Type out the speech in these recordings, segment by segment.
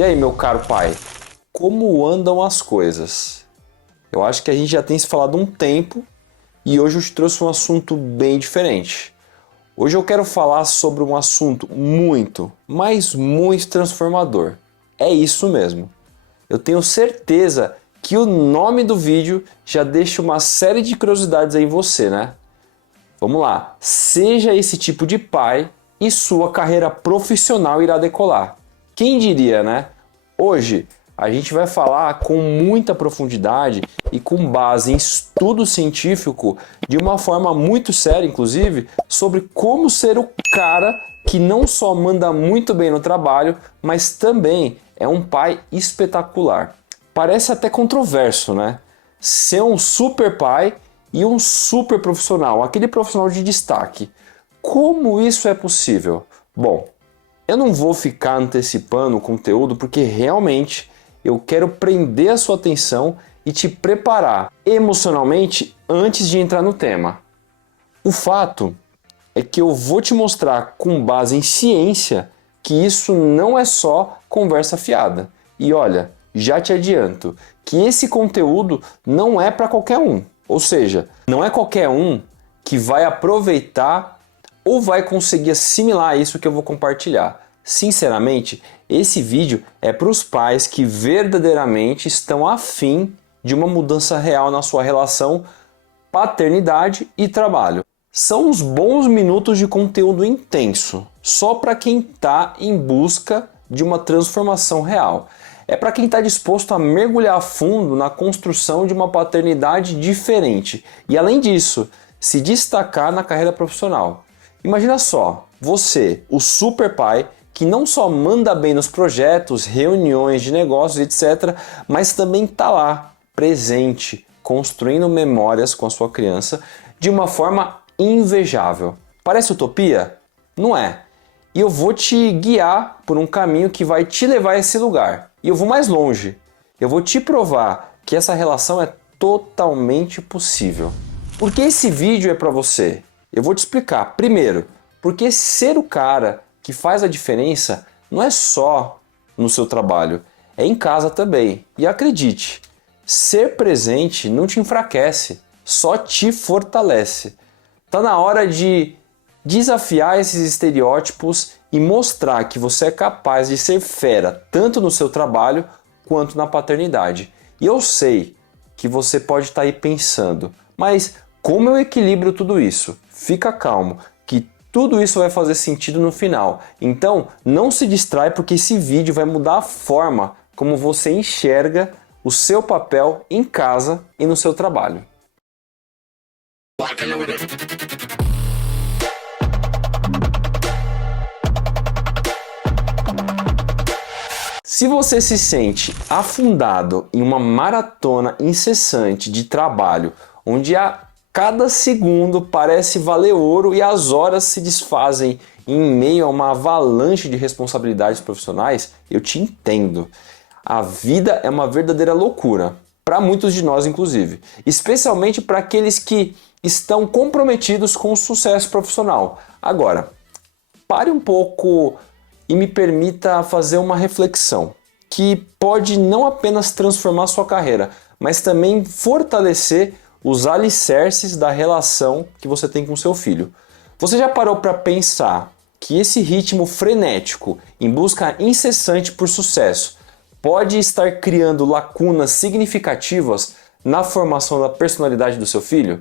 E aí, meu caro pai, como andam as coisas? Eu acho que a gente já tem se falado um tempo e hoje eu te trouxe um assunto bem diferente. Hoje eu quero falar sobre um assunto muito, mas muito transformador. É isso mesmo. Eu tenho certeza que o nome do vídeo já deixa uma série de curiosidades aí em você, né? Vamos lá, seja esse tipo de pai e sua carreira profissional irá decolar. Quem diria, né? Hoje a gente vai falar com muita profundidade e com base em estudo científico, de uma forma muito séria, inclusive, sobre como ser o cara que não só manda muito bem no trabalho, mas também é um pai espetacular. Parece até controverso, né? Ser um super pai e um super profissional, aquele profissional de destaque. Como isso é possível? Bom, eu não vou ficar antecipando o conteúdo porque realmente eu quero prender a sua atenção e te preparar emocionalmente antes de entrar no tema. O fato é que eu vou te mostrar com base em ciência que isso não é só conversa fiada. E olha, já te adianto que esse conteúdo não é para qualquer um. Ou seja, não é qualquer um que vai aproveitar ou vai conseguir assimilar isso que eu vou compartilhar. Sinceramente, esse vídeo é para os pais que verdadeiramente estão afim de uma mudança real na sua relação paternidade e trabalho. São uns bons minutos de conteúdo intenso, só para quem está em busca de uma transformação real. É para quem está disposto a mergulhar a fundo na construção de uma paternidade diferente e, além disso, se destacar na carreira profissional. Imagina só, você, o super pai, que não só manda bem nos projetos, reuniões de negócios, etc., mas também está lá, presente, construindo memórias com a sua criança de uma forma invejável. Parece utopia? Não é. E eu vou te guiar por um caminho que vai te levar a esse lugar. E eu vou mais longe. Eu vou te provar que essa relação é totalmente possível. Por que esse vídeo é para você? Eu vou te explicar. Primeiro, porque ser o cara que faz a diferença não é só no seu trabalho, é em casa também. E acredite, ser presente não te enfraquece, só te fortalece. Tá na hora de desafiar esses estereótipos e mostrar que você é capaz de ser fera, tanto no seu trabalho quanto na paternidade. E eu sei que você pode estar aí pensando, mas como eu equilibro tudo isso? Fica calmo, que tudo isso vai fazer sentido no final. Então, não se distrai porque esse vídeo vai mudar a forma como você enxerga o seu papel em casa e no seu trabalho. Se você se sente afundado em uma maratona incessante de trabalho, onde a cada segundo parece valer ouro e as horas se desfazem em meio a uma avalanche de responsabilidades profissionais, eu te entendo. A vida é uma verdadeira loucura, para muitos de nós inclusive, especialmente para aqueles que estão comprometidos com o sucesso profissional. Agora, pare um pouco e me permita fazer uma reflexão que pode não apenas transformar sua carreira, mas também fortalecer os alicerces da relação que você tem com seu filho. Você já parou para pensar que esse ritmo frenético em busca incessante por sucesso pode estar criando lacunas significativas na formação da personalidade do seu filho?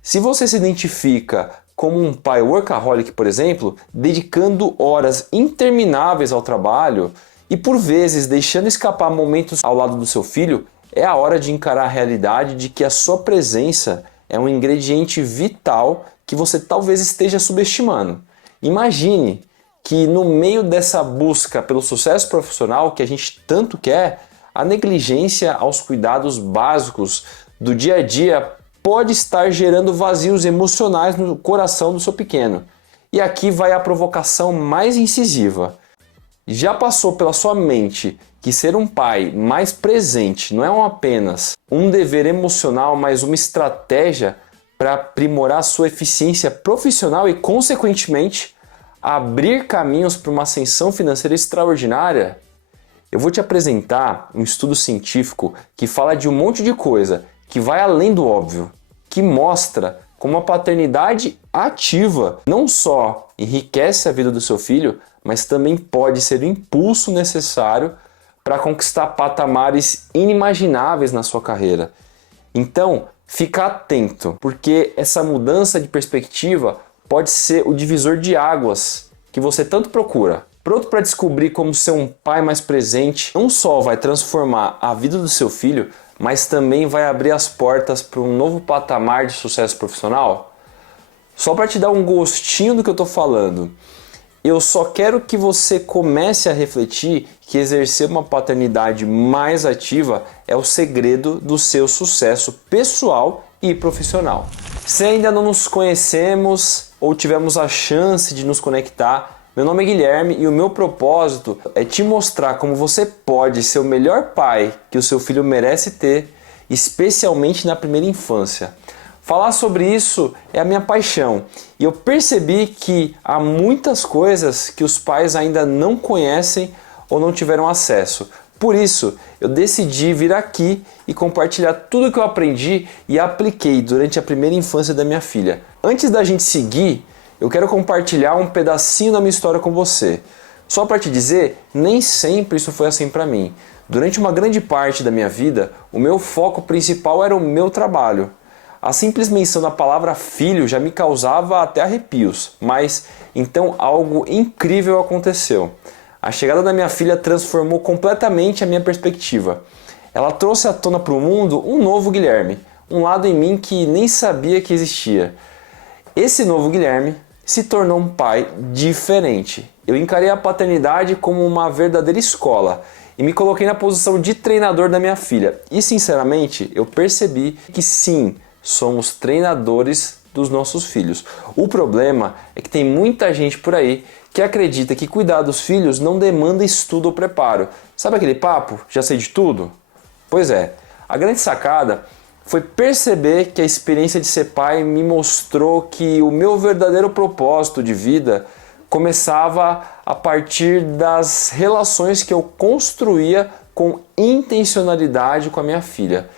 Se você se identifica como um pai workaholic, por exemplo, dedicando horas intermináveis ao trabalho e por vezes deixando escapar momentos ao lado do seu filho, é a hora de encarar a realidade de que a sua presença é um ingrediente vital que você talvez esteja subestimando. Imagine que no meio dessa busca pelo sucesso profissional que a gente tanto quer, a negligência aos cuidados básicos do dia a dia pode estar gerando vazios emocionais no coração do seu pequeno. E aqui vai a provocação mais incisiva. Já passou pela sua mente que ser um pai mais presente não é apenas um dever emocional, mas uma estratégia para aprimorar sua eficiência profissional e, consequentemente, abrir caminhos para uma ascensão financeira extraordinária? Eu vou te apresentar um estudo científico que fala de um monte de coisa, que vai além do óbvio, que mostra como a paternidade ativa não só enriquece a vida do seu filho, mas também pode ser o impulso necessário para conquistar patamares inimagináveis na sua carreira. Então, fica atento, porque essa mudança de perspectiva pode ser o divisor de águas que você tanto procura. Pronto para descobrir como ser um pai mais presente não só vai transformar a vida do seu filho, mas também vai abrir as portas para um novo patamar de sucesso profissional? Só para te dar um gostinho do que eu estou falando, eu só quero que você comece a refletir que exercer uma paternidade mais ativa é o segredo do seu sucesso pessoal e profissional. Se ainda não nos conhecemos ou tivemos a chance de nos conectar, meu nome é Guilherme e o meu propósito é te mostrar como você pode ser o melhor pai que o seu filho merece ter, especialmente na primeira infância. Falar sobre isso é a minha paixão e eu percebi que há muitas coisas que os pais ainda não conhecem ou não tiveram acesso. Por isso, eu decidi vir aqui e compartilhar tudo que eu aprendi e apliquei durante a primeira infância da minha filha. Antes da gente seguir, eu quero compartilhar um pedacinho da minha história com você. Só para te dizer, nem sempre isso foi assim para mim. Durante uma grande parte da minha vida, o meu foco principal era o meu trabalho. A simples menção da palavra filho já me causava até arrepios, mas então algo incrível aconteceu. A chegada da minha filha transformou completamente a minha perspectiva. Ela trouxe à tona para o mundo um novo Guilherme, um lado em mim que nem sabia que existia. Esse novo Guilherme se tornou um pai diferente. Eu encarei a paternidade como uma verdadeira escola e me coloquei na posição de treinador da minha filha. E sinceramente, eu percebi que sim, somos treinadores dos nossos filhos. O problema é que tem muita gente por aí que acredita que cuidar dos filhos não demanda estudo ou preparo. Sabe aquele papo? Já sei de tudo? Pois é, a grande sacada foi perceber que a experiência de ser pai me mostrou que o meu verdadeiro propósito de vida começava a partir das relações que eu construía com intencionalidade com a minha filha.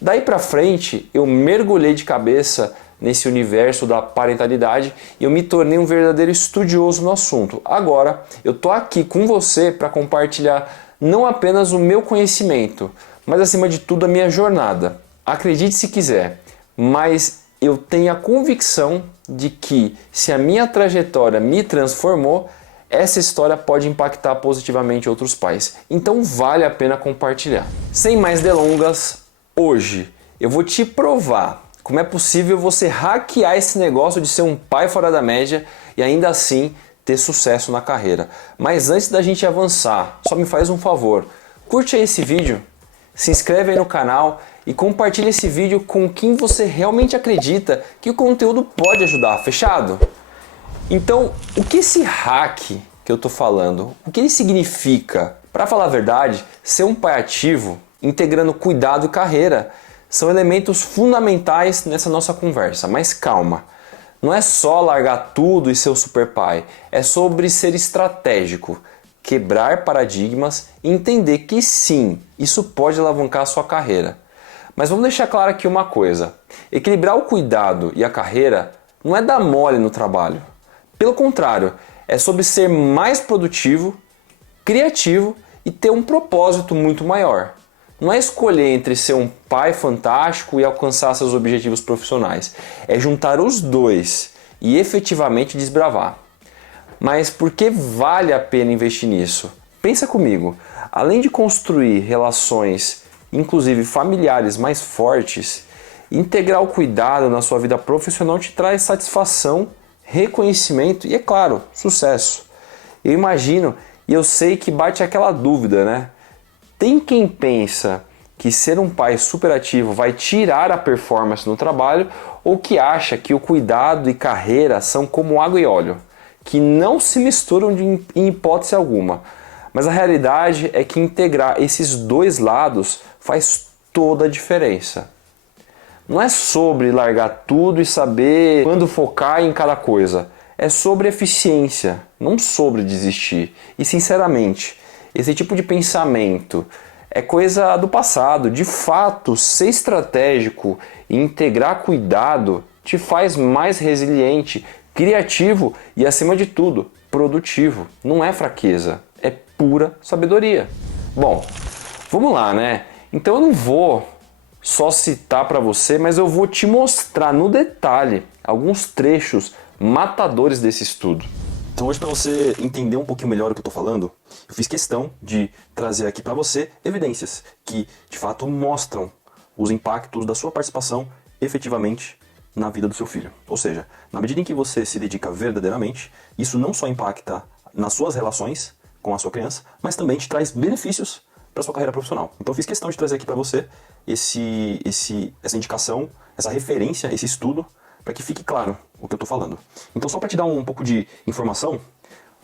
Daí pra frente, eu mergulhei de cabeça nesse universo da parentalidade e eu me tornei um verdadeiro estudioso no assunto. Agora, eu tô aqui com você para compartilhar não apenas o meu conhecimento, mas acima de tudo a minha jornada. Acredite se quiser, mas eu tenho a convicção de que se a minha trajetória me transformou, essa história pode impactar positivamente outros pais. Então vale a pena compartilhar. Sem mais delongas, hoje eu vou te provar como é possível você hackear esse negócio de ser um pai fora da média e ainda assim ter sucesso na carreira. Mas antes da gente avançar, só me faz um favor, curte aí esse vídeo, se inscreve aí no canal e compartilhe esse vídeo com quem você realmente acredita que o conteúdo pode ajudar, fechado? Então, o que esse hack que eu tô falando, o que ele significa? Para falar a verdade, ser um pai ativo, integrando cuidado e carreira, são elementos fundamentais nessa nossa conversa. Mas calma, não é só largar tudo e ser o super pai, é sobre ser estratégico, quebrar paradigmas e entender que sim, isso pode alavancar a sua carreira. Mas vamos deixar claro aqui uma coisa, equilibrar o cuidado e a carreira não é dar mole no trabalho. Pelo contrário, é sobre ser mais produtivo, criativo e ter um propósito muito maior. Não é escolher entre ser um pai fantástico e alcançar seus objetivos profissionais. É juntar os dois e efetivamente desbravar. Mas por que vale a pena investir nisso? Pensa comigo, além de construir relações, inclusive familiares, mais fortes, integrar o cuidado na sua vida profissional te traz satisfação, reconhecimento e, é claro, sucesso. Eu imagino e eu sei que bate aquela dúvida, né? Tem quem pensa que ser um pai superativo vai tirar a performance no trabalho ou que acha que o cuidado e carreira são como água e óleo, que não se misturam em hipótese alguma. Mas a realidade é que integrar esses dois lados faz toda a diferença. Não é sobre largar tudo e saber quando focar em cada coisa. É sobre eficiência, não sobre desistir. E sinceramente, esse tipo de pensamento é coisa do passado. De fato, ser estratégico e integrar cuidado te faz mais resiliente, criativo e, acima de tudo, produtivo. Não é fraqueza, é pura sabedoria. Bom, vamos lá, né? Então eu não vou só citar para você, mas eu vou te mostrar no detalhe alguns trechos matadores desse estudo. Então hoje, para você entender um pouquinho melhor o que eu estou falando, eu fiz questão de trazer aqui para você evidências que de fato mostram os impactos da sua participação efetivamente na vida do seu filho. Ou seja, na medida em que você se dedica verdadeiramente, isso não só impacta nas suas relações com a sua criança, mas também te traz benefícios para sua carreira profissional. Então eu fiz questão de trazer aqui para você essa indicação, essa referência, esse estudo, para que fique claro o que eu estou falando. Então, só para te dar um pouco de informação,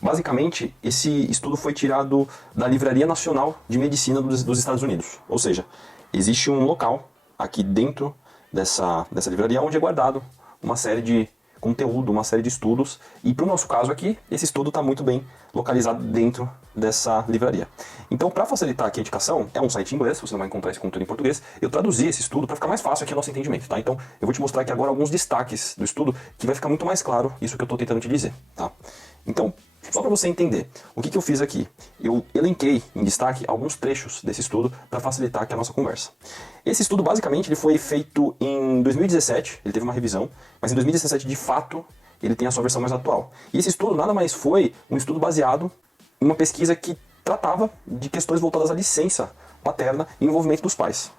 basicamente, esse estudo foi tirado da Livraria Nacional de Medicina dos Estados Unidos. Ou seja, existe um local aqui dentro dessa livraria onde é guardado uma série de conteúdo, uma série de estudos, e para o nosso caso aqui, esse estudo está muito bem localizado dentro dessa livraria. Então, para facilitar aqui a indicação, é um site em inglês, você não vai encontrar esse conteúdo em português, eu traduzi esse estudo para ficar mais fácil aqui o nosso entendimento, tá? Então, eu vou te mostrar aqui agora alguns destaques do estudo, que vai ficar muito mais claro isso que eu estou tentando te dizer, tá? Então, só para você entender, o que eu fiz aqui? Eu elenquei em destaque alguns trechos desse estudo para facilitar aqui a nossa conversa. Esse estudo, basicamente, ele foi feito em 2017, ele teve uma revisão, mas em 2017, de fato, ele tem a sua versão mais atual. E esse estudo nada mais foi um estudo baseado em uma pesquisa que tratava de questões voltadas à licença paterna e envolvimento dos pais,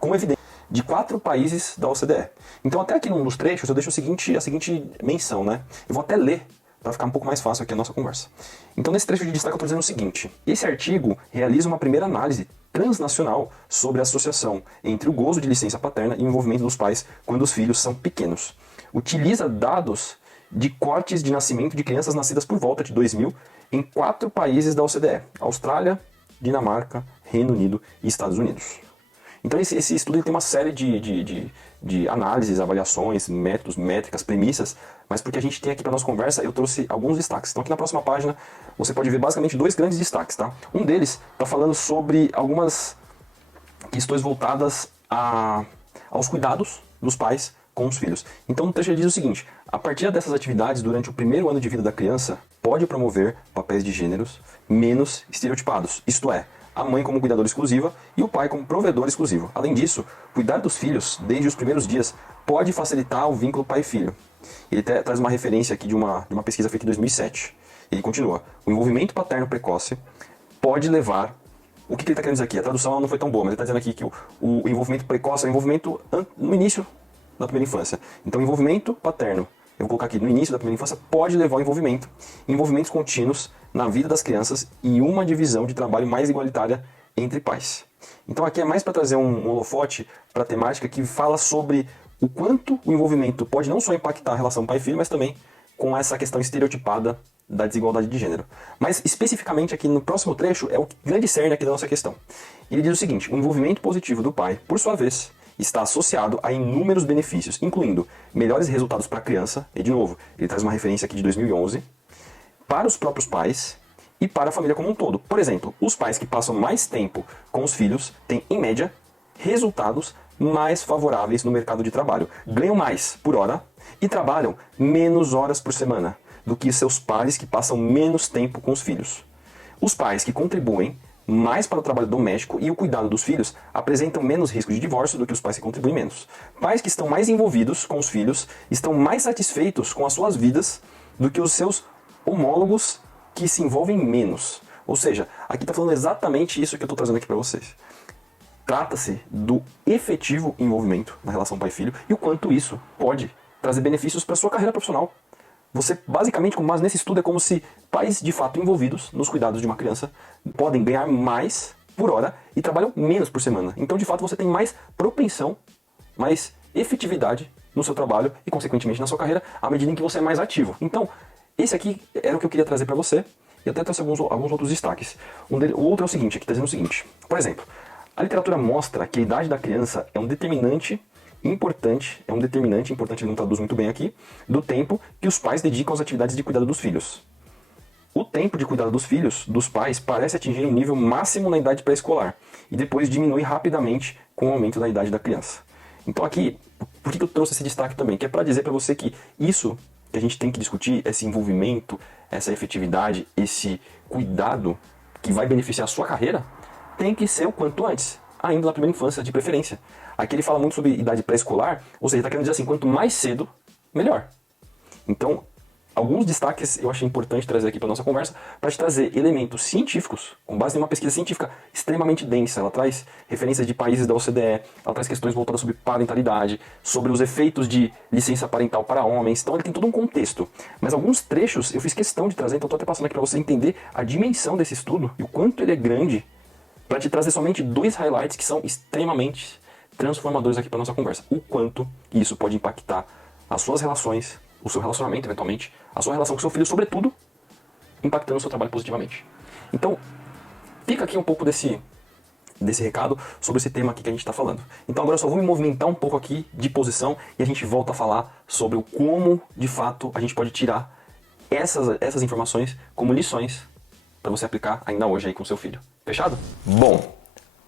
com evidência de 4 países da OCDE. Então, até aqui num dos trechos, eu deixo a seguinte menção, né? Eu vou até ler para ficar um pouco mais fácil aqui a nossa conversa. Então, nesse trecho de destaque eu estou dizendo o seguinte: esse artigo realiza uma primeira análise transnacional sobre a associação entre o gozo de licença paterna e o envolvimento dos pais quando os filhos são pequenos. Utiliza dados de cortes de nascimento de crianças nascidas por volta de 2000 em 4 países da OCDE: Austrália, Dinamarca, Reino Unido e Estados Unidos. Então esse estudo ele tem uma série de análises, avaliações, métodos, métricas, premissas, mas porque a gente tem aqui para nossa conversa, eu trouxe alguns destaques. Então aqui na próxima página você pode ver basicamente 2 grandes destaques, tá? Um deles está falando sobre algumas questões voltadas aos cuidados dos pais com os filhos. Então o trecho diz o seguinte: a partir dessas atividades, durante o primeiro ano de vida da criança, pode promover papéis de gêneros menos estereotipados, isto é, a mãe como cuidadora exclusiva e o pai como provedor exclusivo. Além disso, cuidar dos filhos desde os primeiros dias pode facilitar o vínculo pai e filho. Ele traz uma referência aqui de uma pesquisa feita em 2007. Ele continua: o envolvimento paterno precoce pode levar... O que ele está querendo dizer aqui? A tradução não foi tão boa, mas ele está dizendo aqui que o envolvimento precoce é o envolvimento no início da primeira infância. Então, o envolvimento paterno, eu vou colocar aqui, no início da primeira infância, pode levar ao envolvimentos contínuos na vida das crianças e uma divisão de trabalho mais igualitária entre pais. Então aqui é mais para trazer um holofote para a temática que fala sobre o quanto o envolvimento pode não só impactar a relação pai-filho, mas também com essa questão estereotipada da desigualdade de gênero. Mas especificamente aqui no próximo trecho é o grande cerne aqui da nossa questão. Ele diz o seguinte: o envolvimento positivo do pai, por sua vez, está associado a inúmeros benefícios, incluindo melhores resultados para a criança, e de novo, ele traz uma referência aqui de 2011, para os próprios pais e para a família como um todo. Por exemplo, os pais que passam mais tempo com os filhos têm, em média, resultados mais favoráveis no mercado de trabalho, ganham mais por hora e trabalham menos horas por semana do que seus pares que passam menos tempo com os filhos. Os pais que contribuem mais para o trabalho doméstico e o cuidado dos filhos apresentam menos risco de divórcio do que os pais que contribuem menos. Pais que estão mais envolvidos com os filhos estão mais satisfeitos com as suas vidas do que os seus homólogos que se envolvem menos. Ou seja, aqui está falando exatamente isso que eu estou trazendo aqui para vocês. Trata-se do efetivo envolvimento na relação pai-filho e o quanto isso pode trazer benefícios para a sua carreira profissional. Você, basicamente, com base nesse estudo, é como se pais de fato envolvidos nos cuidados de uma criança podem ganhar mais por hora e trabalham menos por semana. Então, de fato, você tem mais propensão, mais efetividade no seu trabalho e, consequentemente, na sua carreira, à medida em que você é mais ativo. Então, esse aqui era o que eu queria trazer para você e até trouxe alguns outros destaques. O outro é o seguinte, aqui está dizendo o seguinte: por exemplo, a literatura mostra que a idade da criança é um determinante importante, ele não traduz muito bem aqui, do tempo que os pais dedicam às atividades de cuidado dos filhos. O tempo de cuidado dos filhos, dos pais, parece atingir um nível máximo na idade pré-escolar e depois diminui rapidamente com o aumento da idade da criança. Então aqui, por que eu trouxe esse destaque também? Que é para dizer para você que isso que a gente tem que discutir, esse envolvimento, essa efetividade, esse cuidado que vai beneficiar a sua carreira, tem que ser o quanto antes, ainda na primeira infância, de preferência. Aqui ele fala muito sobre idade pré-escolar, ou seja, ele está querendo dizer assim, quanto mais cedo, melhor. Então, alguns destaques eu achei importante trazer aqui para nossa conversa, para te trazer elementos científicos, com base em uma pesquisa científica extremamente densa. Ela traz referências de países da OCDE, ela traz questões voltadas sobre parentalidade, sobre os efeitos de licença parental para homens. Então ele tem todo um contexto. Mas alguns trechos eu fiz questão de trazer, então estou até passando aqui para você entender a dimensão desse estudo e o quanto ele é grande, para te trazer somente 2 highlights que são extremamente transformadores aqui para nossa conversa. O quanto isso pode impactar as suas relações, o seu relacionamento, eventualmente, a sua relação com seu filho, sobretudo, impactando o seu trabalho positivamente. Então, fica aqui um pouco desse recado sobre esse tema aqui que a gente está falando. Então agora eu só vou me movimentar um pouco aqui de posição e a gente volta a falar sobre o como, de fato, a gente pode tirar essas informações como lições para você aplicar ainda hoje aí com seu filho. Fechado? Bom,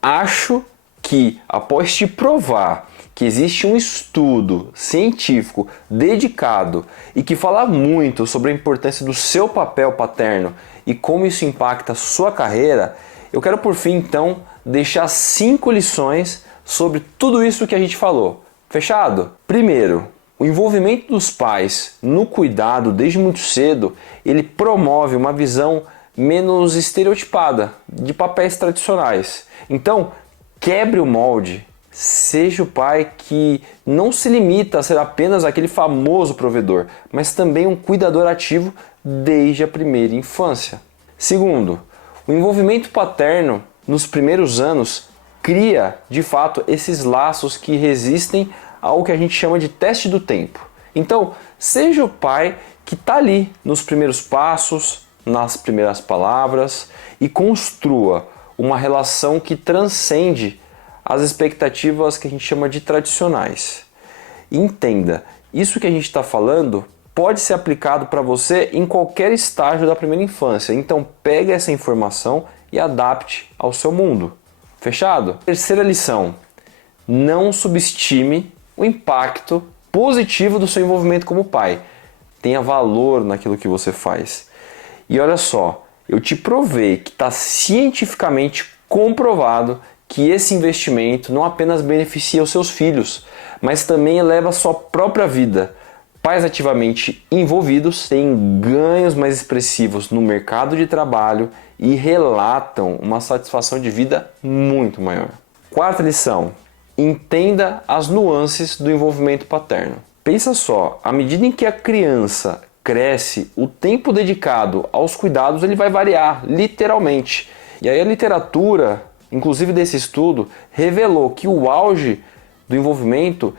acho que após te provar que existe um estudo científico dedicado e que fala muito sobre a importância do seu papel paterno e como isso impacta a sua carreira, eu quero por fim então deixar 5 lições sobre tudo isso que a gente falou. Fechado? Primeiro, o envolvimento dos pais no cuidado desde muito cedo, ele promove uma visão menos estereotipada de papéis tradicionais. Então, quebre o molde, seja o pai que não se limita a ser apenas aquele famoso provedor, mas também um cuidador ativo desde a primeira infância. Segundo, o envolvimento paterno nos primeiros anos cria, de fato, esses laços que resistem ao que a gente chama de teste do tempo. Então, seja o pai que está ali nos primeiros passos, nas primeiras palavras e construa uma relação que transcende as expectativas que a gente chama de tradicionais. Entenda, isso que a gente está falando pode ser aplicado para você em qualquer estágio da primeira infância. Então pegue essa informação e adapte ao seu mundo. Fechado? Terceira lição, não subestime o impacto positivo do seu envolvimento como pai. Tenha valor naquilo que você faz. E olha só, eu te provei que está cientificamente comprovado que esse investimento não apenas beneficia os seus filhos, mas também eleva a sua própria vida. Pais ativamente envolvidos têm ganhos mais expressivos no mercado de trabalho e relatam uma satisfação de vida muito maior. Quarta lição, entenda as nuances do envolvimento paterno. Pensa só, à medida em que a criança cresce, o tempo dedicado aos cuidados ele vai variar, literalmente. E aí a literatura, inclusive desse estudo, revelou que o auge do envolvimento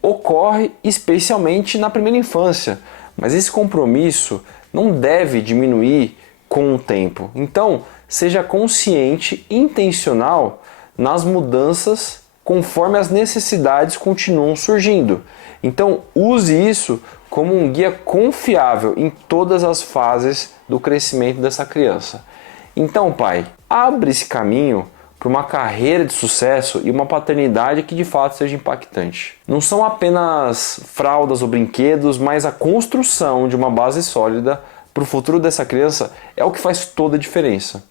ocorre especialmente na primeira infância. Mas esse compromisso não deve diminuir com o tempo. Então, seja consciente, intencional nas mudanças conforme as necessidades continuam surgindo. Então, use isso como um guia confiável em todas as fases do crescimento dessa criança. Então, pai, abre esse caminho para uma carreira de sucesso e uma paternidade que de fato seja impactante. Não são apenas fraldas ou brinquedos, mas a construção de uma base sólida para o futuro dessa criança é o que faz toda a diferença.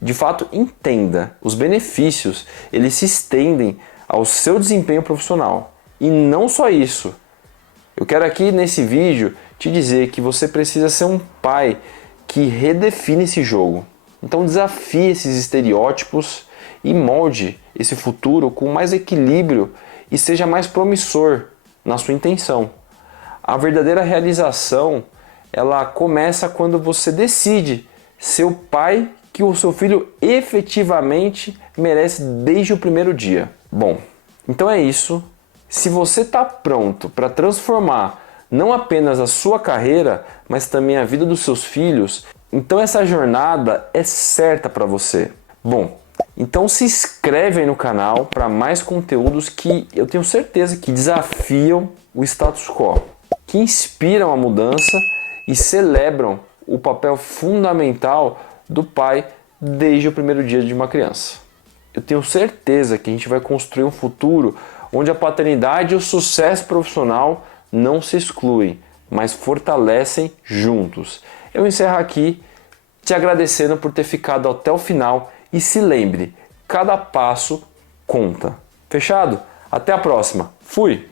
De fato, entenda, os benefícios eles se estendem ao seu desempenho profissional. E não só isso. Eu quero aqui nesse vídeo te dizer que você precisa ser um pai que redefine esse jogo. Então desafie esses estereótipos e molde esse futuro com mais equilíbrio e seja mais promissor na sua intenção. A verdadeira realização, ela começa quando você decide ser o pai que o seu filho efetivamente merece desde o primeiro dia. Bom, então é isso. Se você está pronto para transformar não apenas a sua carreira, mas também a vida dos seus filhos, então essa jornada é certa para você. Bom, então se inscreve aí no canal para mais conteúdos que eu tenho certeza que desafiam o status quo, que inspiram a mudança e celebram o papel fundamental do pai desde o primeiro dia de uma criança. Eu tenho certeza que a gente vai construir um futuro onde a paternidade e o sucesso profissional não se excluem, mas fortalecem juntos. Eu encerro aqui te agradecendo por ter ficado até o final e se lembre, cada passo conta. Fechado? Até a próxima. Fui!